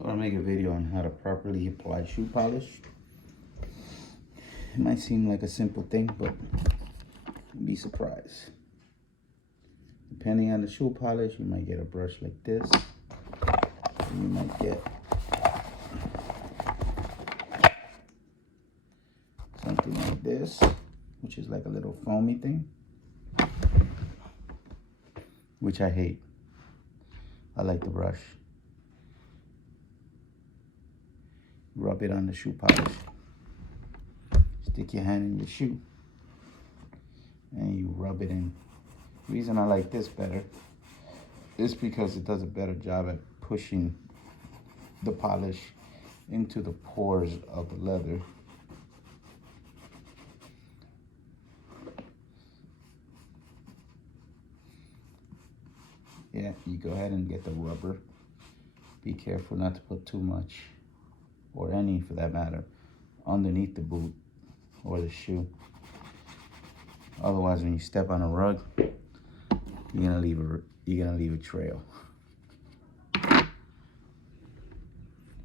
So I'll make a video on how to properly apply shoe polish. It might seem like a simple thing, but you'll be surprised. Depending on the shoe polish, you might get a brush like this. And you might get something like this, which is like a little foamy thing, which I hate. I like the brush. Rub it on the shoe polish. Stick your hand in your shoe and you rub it in. The reason I like this better is because it does a better job at pushing the polish into the pores of the leather. Yeah, you go ahead and get the rubber. Be careful not to put too much, or any for that matter, underneath the boot or the shoe. Otherwise, when you step on a rug, you're gonna leave a trail.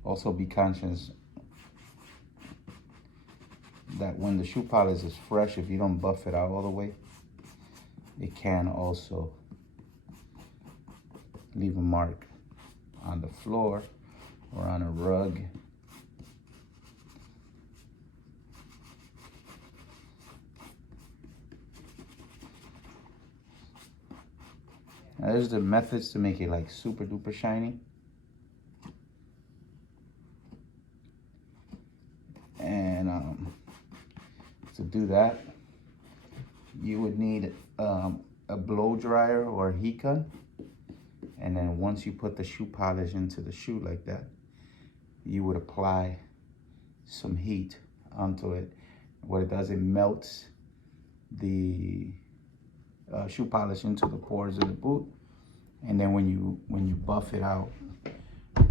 Also, be conscious that when the shoe polish is fresh, if you don't buff it out all the way, it can also leave a mark on the floor or on a rug. Now, there's the methods to make it like super duper shiny. And to do that, you would need a blow dryer or a heat gun. And then once you put the shoe polish into the shoe like that, you would apply some heat onto it. What it does, it melts the shoe polish into the pores of the boot. And then when you buff it out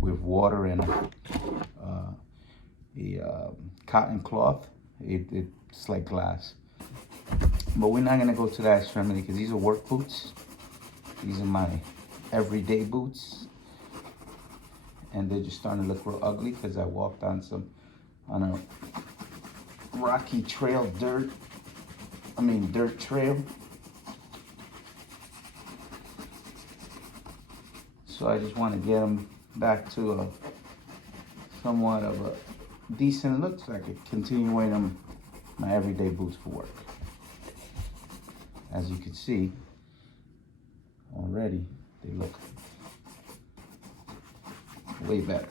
with water and a cotton cloth, it's like glass. But we're not gonna go to that extremity because these are work boots. These are my everyday boots, and they're just starting to look real ugly because I walked on a rocky trail, dirt trail. So I just want to get them back to a somewhat of a decent look so I could continue wearing them, my everyday boots for work. As you can see already, they look way better.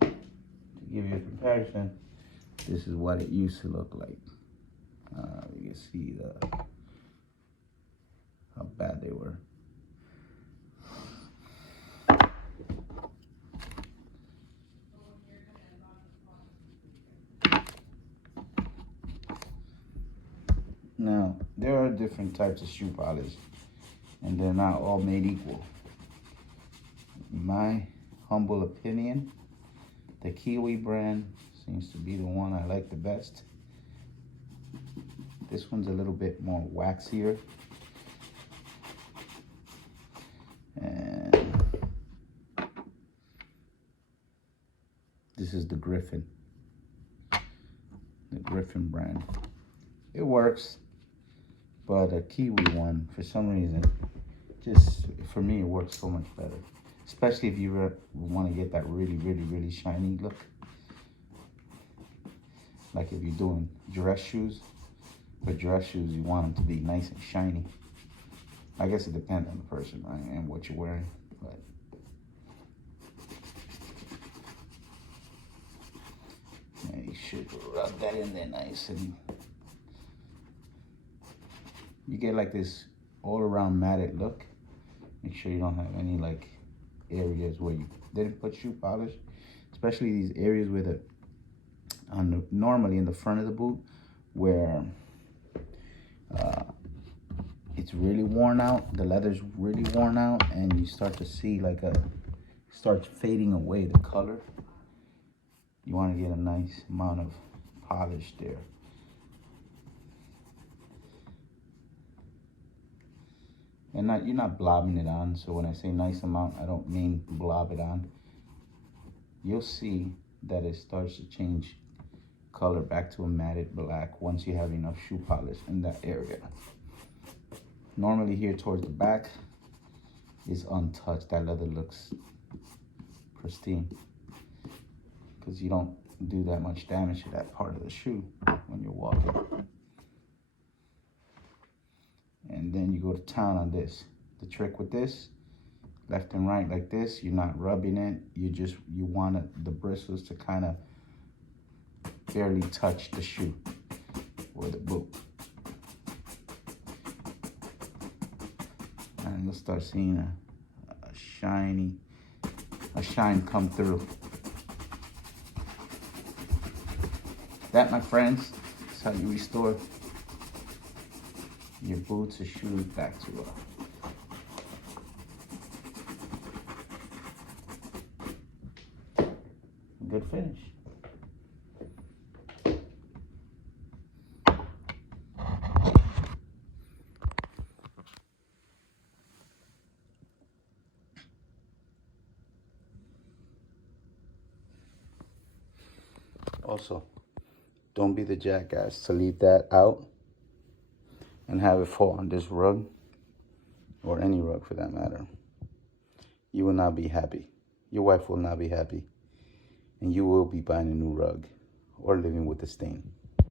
To give you a comparison, this is what it used to look like. You can see how bad they were. Now, there are different types of shoe polish, and they're not all made equal. In my humble opinion, the Kiwi brand seems to be the one I like the best. This one's a little bit more waxier. And this is the Griffin brand. It works. But a Kiwi one, for some reason, just for me, it works so much better. Especially if you want to get that really, really, really shiny look. Like if you're doing dress shoes. For dress shoes, you want them to be nice and shiny. I guess it depends on the person, right, and what you're wearing. But yeah, you should rub that in there nice, and you get like this all-around matted look. Make sure you don't have any like areas where you didn't put shoe polish, especially these areas where normally in the front of the boot where it's really worn out, the leather's really worn out, and you start to see like starts fading away, the color. You want to get a nice amount of polish there. And you're not blobbing it on. So when I say nice amount, I don't mean blob it on. You'll see that it starts to change color back to a matted black once you have enough shoe polish in that area. Normally here towards the back is untouched. That leather looks pristine because you don't do that much damage to that part of the shoe when you're walking. And then you go to town on this. The trick with this, left and right like this, you're not rubbing it. You want the bristles to kind of barely touch the shoe or the boot. And you'll start seeing a shine come through. That, my friends, is how you restore your boots or shoes back to a good finish. Also, don't be the jackass to leave that out and have it fall on this rug, or any rug for that matter. You will not be happy. Your wife will not be happy. And you will be buying a new rug or living with the stain.